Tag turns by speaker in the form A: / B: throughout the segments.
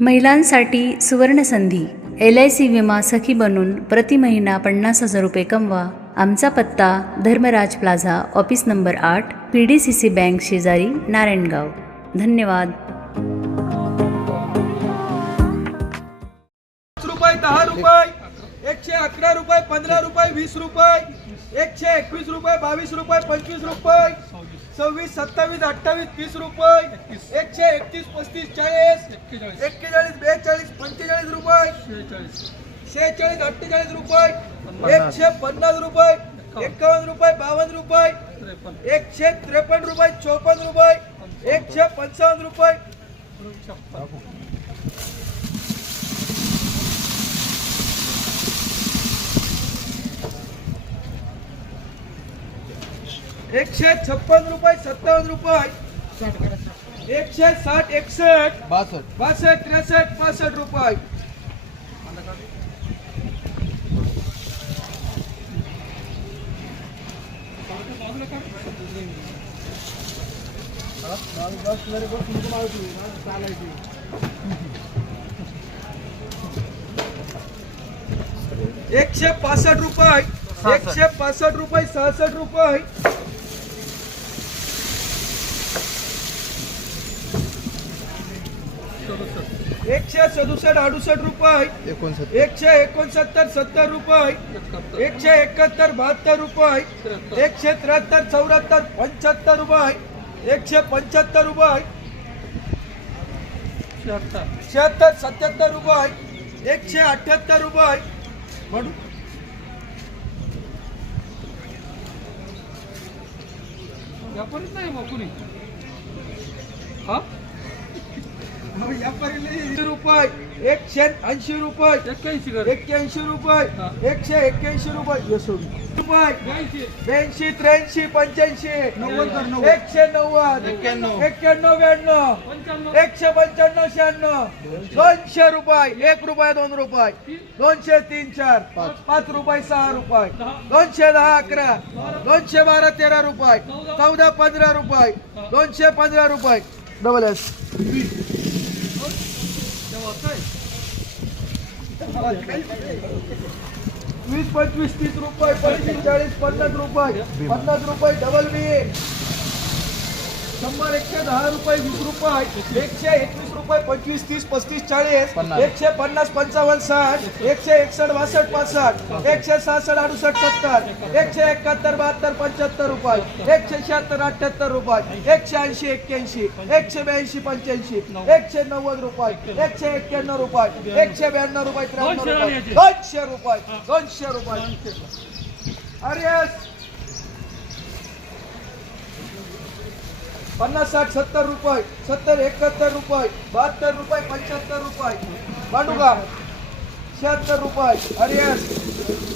A: महिलांसाठी सुवर्णसंधी. L I C विमा सखी बनून प्रति महिना पन्नास हजार रुपये कमवा. आमचा पत्ता धर्मराज प्लाझा ऑफिस नंबर आठ P D C C bank शेजारी नारायणगाव. धन्यवाद.
B: रुपये दहा रुपये एकशे अकरा रुपये पंधरा रुपये वीस रुपये. एकशे एकवीस रुपये बावीस रुपये पंचवीस रुपये सव्वीस सत्तावीस अठ्ठावीस तीस रुपये एकशे एकतीस पस्तीस चाळीस एक्केचाळीस बेचाळीस पंचेचाळीस रुपये शेहेचाळीस अठ्ठेचाळीस रुपये एकशे पन्नास रुपये एक्कावन्न रुपये बावन्न रुपये एकशे त्रेपन्न रुपये चौपन्न रुपये एकशे पंचावन्न रुपये. एकशे छप्पन रुपये सत्तावन्न रुपये. एकशे साठ एकसष्ट.
C: बासष्ट.
B: बासष्ट त्रेसष्ट पासष्ट रुपये. एकशे पासष्ट रुपये एकशे पासष्ट रुपये सहासष्ट रुपये. एकशे सदुसष्ट अडुसष्ट रुपये.
C: एकोणसत्तर.
B: एकशे एकोणसत्तर सत्तर रुपये. एकशे एकाहत्तर बहात्तर रुपये. एकशे त्र्याहत्तर चौऱ्याहत्तर पंच्याहत्तर रुपये. एकशे पंच्याहत्तर रुपये. शहात्तर. सत्याहत्तर रुपये. एकशे अठ्याहत्तर रुपये. म्हणून
D: व्यापारीच नाही मग कुणी? हा?
B: व्यापारी. रुपये एकशे ऐंशी रुपये
D: एक्क्याऐंशी
B: एक्क्याऐंशी रुपये. एकशे एक्क्याऐंशी रुपये रुपये।
D: ब्याऐंशी
B: त्र्याऐंशी पंच्याऐंशी. एकशे नव्वद।
C: एक्क्याण्णव.
B: ब्याण्णव। एकशे पंच्याण्णव शहाण्णव। दोनशे रुपये एक रुपये दोन रुपये। दोनशे तीन चार। पाच। रुपये सहा रुपये। दोनशे दहा अकरा। दोनशे बारा तेरा रुपये। चौदा। पंधरा रुपये। दोनशे पंधरा रुपये। Double S. वीस पंचवीस तीस रुपये पंचवीस चाळीस पन्नास रुपये पन्नास रुपये डबल बी शंभर एकशे दहा रुपये वीस रुपये एकशे एकवीस रुपये पंचवीस तीस पस्तीस चाळीस. एकशे पन्नास पंचावन्न साठ एकशे एकसष्ट बासष्ट पासष्ट एकशे सहासष्ट अडुसष्ट सत्तर एकशे एकाहत्तर बहात्तर पंच्याहत्तर रुपये एकशे शहात्तर अठ्ठ्याहत्तर रुपये एकशे ऐंशी एक्क्याऐंशी एकशे ब्याऐंशी पंच्याऐंशी एकशे नव्वद रुपये एकशे एक्क्याण्णव रुपये एकशे ब्याण्णव रुपये त्र्याण्णव
D: दोनशे
B: रुपये दोनशे रुपये दोनशे रुपये अरे पन्नास साठ सत्तर रुपये सत्तर एकाहत्तर रुपये बहात्तर रुपये पंच्याहत्तर रुपये मांडू का शहात्तर रुपये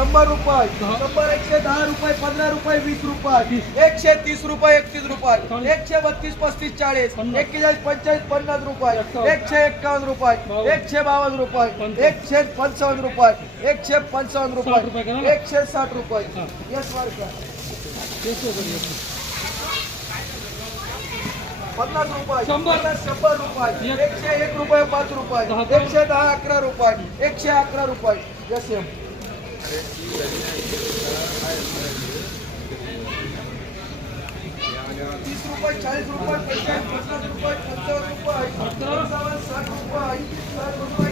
B: शंभर रुपये शंभर एकशे दहा रुपये पंधरा रुपये वीस रुपये एकशे तीस रुपये एकतीस रुपये एकशे बत्तीस पस्तीस चाळीस एक्केचाळीस पंचेचाळीस पन्नास रुपये एकशे एक्कावन्न रुपये एकशे बावन्न रुपये एकशे पंचावन्न रुपये एकशे पंचावन्न
D: रुपये.
B: एकशे साठ रुपये. यस. पन्नास रुपये
D: शंभर.
B: शंभर रुपये
D: एक.
B: एकशे एक रुपये पाच रुपये. एकशे दहा अकरा रुपये एकशे अकरा रुपये यस एम तीस रुपये चाळीस रुपये पंचेचाळीस पन्नास रुपये पंचावन्न रुपये पंचावन्न साठ रुपये साठ रुपये.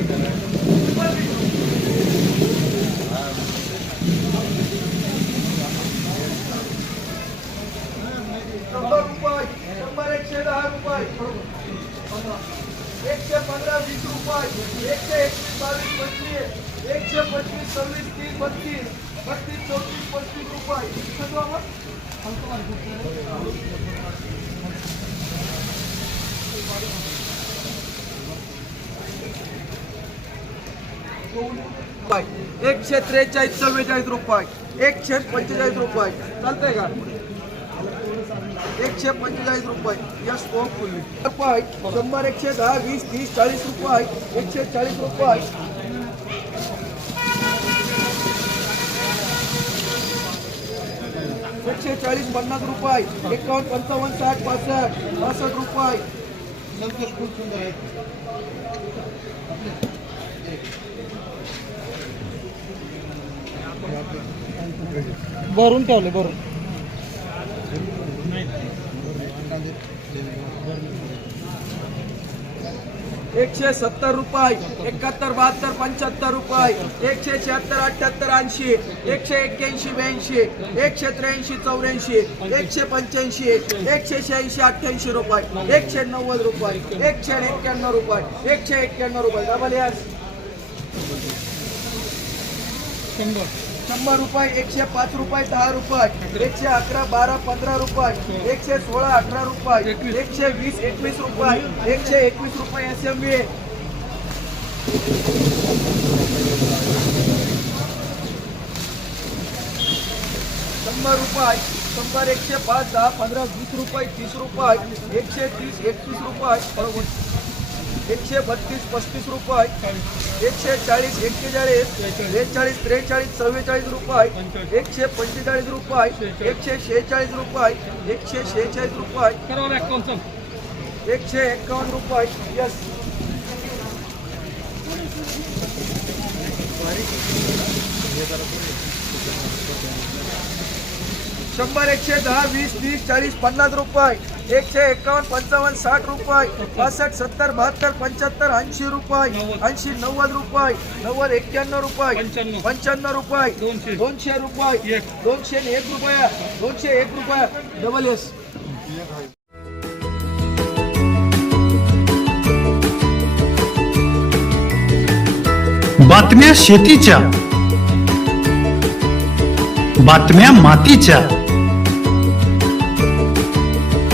B: बत्तीस बत्तीस चौतीस पस्तीस रुपये. बाबा? रुपये एकशे रुपये. चालतंय का? एकशे पंचेचाळीस रुपये. यस ओम फुल्ली शंभर एकशे दहा, वीस, तीस, चाळीस रुपये. एकशे चाळीस रुपये. एकशे एकशे चाळीस पन्नास रुपये. एकावन्न पंचावन्न साठ पासष्ट पासष्ट रुपये.
D: संतोष खूप सुंदर आहे. भरून ठेवले भरून.
B: एकशे सत्तर रुपये एकाहत्तर बहात्तर पंच्याहत्तर रुपये एकशे शहात्तर अठ्याहत्तर ऐंशी एकशे एक्क्याऐंशी ब्याऐंशी एकशे त्र्याऐंशी चौऱ्याऐंशी एकशे पंच्याऐंशी एकशे शहाऐंशी अठ्ठ्याऐंशी रुपये एकशे नव्वद रुपये एकशे एक्क्याण्णव रुपये एकशे एक्क्याण्णव रुपये. डबल यास
D: शंभर
B: रुपये एकशे पाच रुपये दहा रुपये एकशे अकरा बारा पंधरा रुपये एकशे सोळा अठरा रुपये एकशे वीस एकवीस रुपये एकशे एकवीस रुपये एस एम बी शंभर रुपये शंभर एकशे पाच दहा पंधरा वीस रुपये तीस रुपये एकशे तीस एकतीस रुपये. एकशे बत्तीस पस्तीस रुपये. एकशे चाळीस एक्केचाळीस. बेचाळीस त्रेचाळीस चव्वेचाळीस रुपये. एकशे पंचेचाळीस रुपये. एकशे शेहेचाळीस रुपये. एकशे शेहेचाळीस रुपये. एकशे एकावन्न रुपये. यस शंभर एकशे दहा वीस तीस चाळीस पन्नास रुपये. एकशे एकावन्न पंचावन्न साठ रुपये पासष्ट सत्तर बहात्तर पंच्याहत्तर ऐंशी रुपये. ऐंशी नव्वद रुपये नव्वद एक्क्याण्णव रुपये
D: पंच्याण्णव.
B: रुपये
D: दोनशे.
B: दोनशे रुपये
D: एक.
B: दोनशे एक रुपया दोनशे एक रुपया डबल एस
C: बातम्या शेतीच्या बातम्या मातीच्या